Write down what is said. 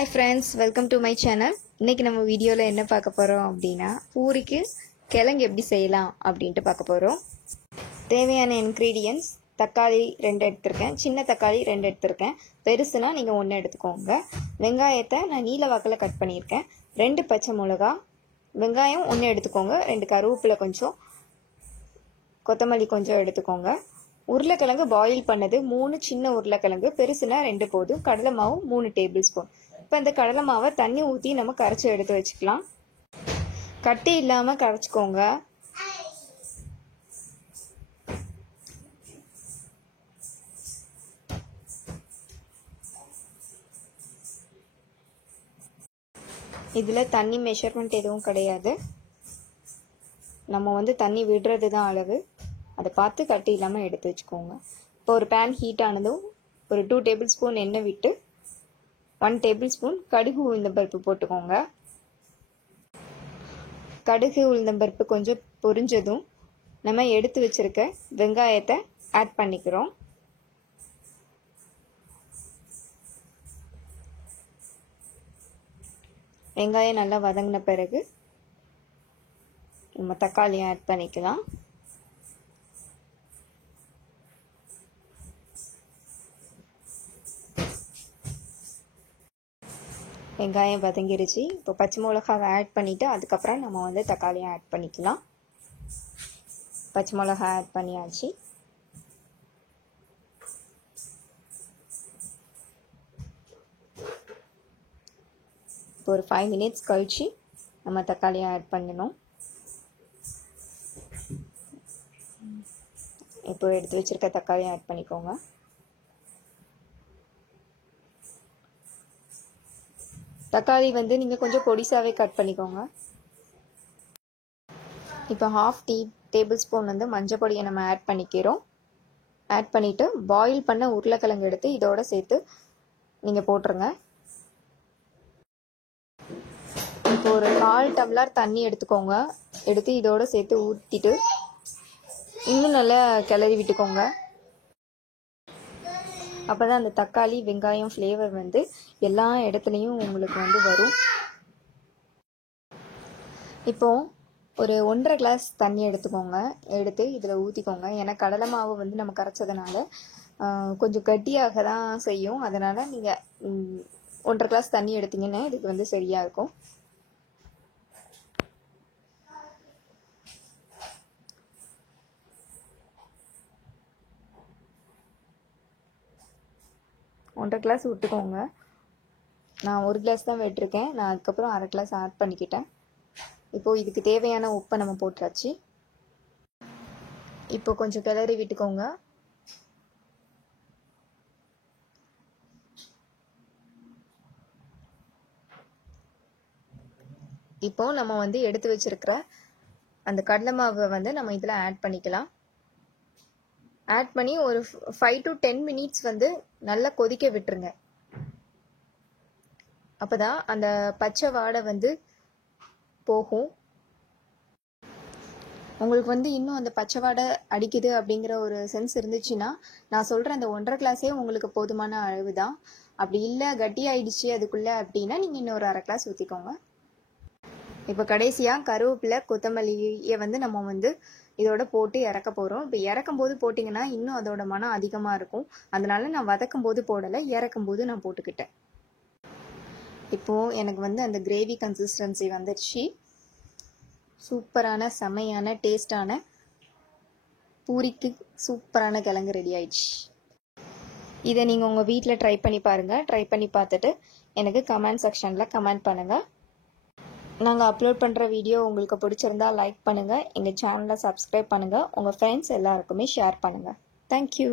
Hi friends, welcome to my channel. இன்னைக்கு நம்ம வீடியோல என்ன பார்க்க போறோம் அப்படினா பூரிக்கு கிழங்கு எப்படி செய்யலாம் அப்படினு பார்க்க போறோம். தேவையான ingredients தக்காளி 2 எடுத்துர்க்கேன், சின்ன தக்காளி 2 எடுத்துர்க்கேன், பெருசுனா நீங்க 1 எடுத்துக்கோங்க. வெங்காயத்தை நான் நீல வாக்குல கட் பண்ணியிருக்கேன். 2 பச்சை மிளகாய், வெங்காயம் 1 எடுத்துக்கோங்க. 2 கருவேப்பிலை கொஞ்சம், கொத்தமல்லி கொஞ்சம் எடுத்துக்கோங்க. உருளைக்கிழங்கு பாயில் பண்ணது 3 சின்ன உருளைக்கிழங்கு, பெருசுனா 2 போதும். கடலை மாவு 3 டேபிள் ஸ்பூன். இப்போ இந்த கடலை மாவை தண்ணி ஊற்றி நம்ம கரைச்சி எடுத்து வச்சுக்கலாம். கட்டி இல்லாமல் கரைச்சிக்கோங்க. இதில் தண்ணி மெஷர்மெண்ட் எதுவும் கிடையாது, நம்ம தண்ணி விடுறது தான் அளவு. அதை பார்த்து கட்டி இல்லாமல் எடுத்து வச்சுக்கோங்க. இப்போ ஒரு பேன் ஹீட் ஆனதும் ஒரு 2 டேபிள் ஸ்பூன் எண்ணெய் விட்டு 1 டேபிள் ஸ்பூன் கடுகு உளுந்தம்பருப்பு போட்டுக்கோங்க. கடுகு உளுந்தம்பருப்பு கொஞ்சம் பொரிஞ்சதும் நம்ம எடுத்து வச்சிருக்க வெங்காயத்தை ஆட் பண்ணிக்கிறோம். வெங்காயம் நல்லா வதங்கின பிறகு நம்ம தக்காளியை ஆட் பண்ணிக்கலாம். வெங்காயம் வதங்கிருச்சு. இப்போ பச்சை மிளகாவை ஆட் பண்ணிவிட்டு அதுக்கப்புறம் நம்ம தக்காளியை ஆட் பண்ணிக்கலாம். பச்சை மிளகா ஆட் பண்ணியாச்சு. இப்போ ஒரு 5 மினிட்ஸ் கழிச்சு நம்ம தக்காளியை ஆட் பண்ணணும். இப்போ எடுத்து வச்சிருக்க தக்காளியை ஆட் பண்ணிக்கோங்க. தக்காளி நீங்கள் கொஞ்சம் பொடிசாவே கட் பண்ணிக்கோங்க. இப்போ 1/2 டேபிள் ஸ்பூன் மஞ்சள் பொடியை நம்ம ஆட் பண்ணிக்கிறோம். ஆட் பண்ணிவிட்டு பாயில் பண்ண உருளைக்கிழங்கு எடுத்து இதோட சேர்த்து நீங்கள் போட்டுருங்க. இப்போ ஒரு 1/4 டம்ளர் தண்ணி எடுத்துக்கோங்க. எடுத்து இதோட சேர்த்து ஊற்றிட்டு இன்னும் நல்லா கிளறி விட்டுக்கோங்க. அப்போ தான் அந்த தக்காளி வெங்காயம் ஃப்ளேவர் எல்லா இடத்துலையும் உங்களுக்கு வரும். இப்போது ஒரு 1.5 கிளாஸ் தண்ணி எடுத்துக்கோங்க. எடுத்து இதில் ஊற்றிக்கோங்க. ஏன்னா கடலை மாவு நம்ம கரைச்சதுனால கொஞ்சம் கட்டியாக தான் செய்யும். அதனால் நீங்கள் 1.5 கிளாஸ் தண்ணி எடுத்திங்கன்னா இதுக்கு சரியாக இருக்கும். ஒன்றரை கிளாஸ் விட்டுக்கோங்க. நான் 1 கிளாஸ் தான் விட்டுருக்கேன். நான் அதுக்கப்புறம் 1/2 கிளாஸ் ஆட் பண்ணிக்கிட்டேன். இப்போது இதுக்கு தேவையான உப்பை நம்ம போட்டாச்சு. இப்போ கொஞ்சம் கிளறி விட்டுக்கோங்க. இப்போ நம்ம எடுத்து வச்சிருக்கிற அந்த கடலை மாவை நம்ம இதில் ஆட் பண்ணிக்கலாம். ஆட் பண்ணி ஒரு 5 to 10 மினிட்ஸ் நல்லா கொதிக்க விட்டுருங்க. அப்போதான் அந்த பச்சை வாடை போகும். உங்களுக்கு இன்னும் அந்த பச்சை வாடை அடிக்குது அப்படிங்கிற ஒரு சென்ஸ் இருந்துச்சுன்னா நான் சொல்கிற அந்த 1.5 கிளாஸே உங்களுக்கு போதுமான அளவு தான். அப்படி இல்லை கட்டி ஆயிடுச்சு அதுக்குள்ளே அப்படின்னா நீங்கள் இன்னும் ஒரு 1/2 கிளாஸ் ஊற்றிக்கோங்க. இப்போ கடைசியாக கருவேப்பிலை கொத்தமல்லியை நம்ம இதோட போட்டு இறக்க போகிறோம். இப்போ இறக்கும் போது போட்டிங்கன்னா இன்னும் அதோட மனம் அதிகமாக இருக்கும். அதனால நான் வதக்கும் போது போடலை, இறக்கும் போது நான் போட்டுக்கிட்டேன். இப்போது எனக்கு அந்த கிரேவி கன்சிஸ்டன்சி வந்துடுச்சு. சூப்பரான செமையான டேஸ்டான பூரிக்கு சூப்பரான கிழங்கு ரெடி ஆயிடுச்சு. இதை நீங்கள் உங்கள் வீட்டில் ட்ரை பண்ணி பாருங்கள். ட்ரை பண்ணி பார்த்துட்டு எனக்கு கமெண்ட் செக்ஷனில் கமெண்ட் பண்ணுங்கள். நாங்கள் அப்லோட் பண்ணுற வீடியோ உங்களுக்கு பிடிச்சிருந்தா லைக் பண்ணுங்கள், எங்கள் சேனலை சப்ஸ்கிரைப் பண்ணுங்கள், உங்கள் ஃப்ரெண்ட்ஸ் எல்லாருக்குமே ஷேர் பண்ணுங்கள். தேங்க்யூ.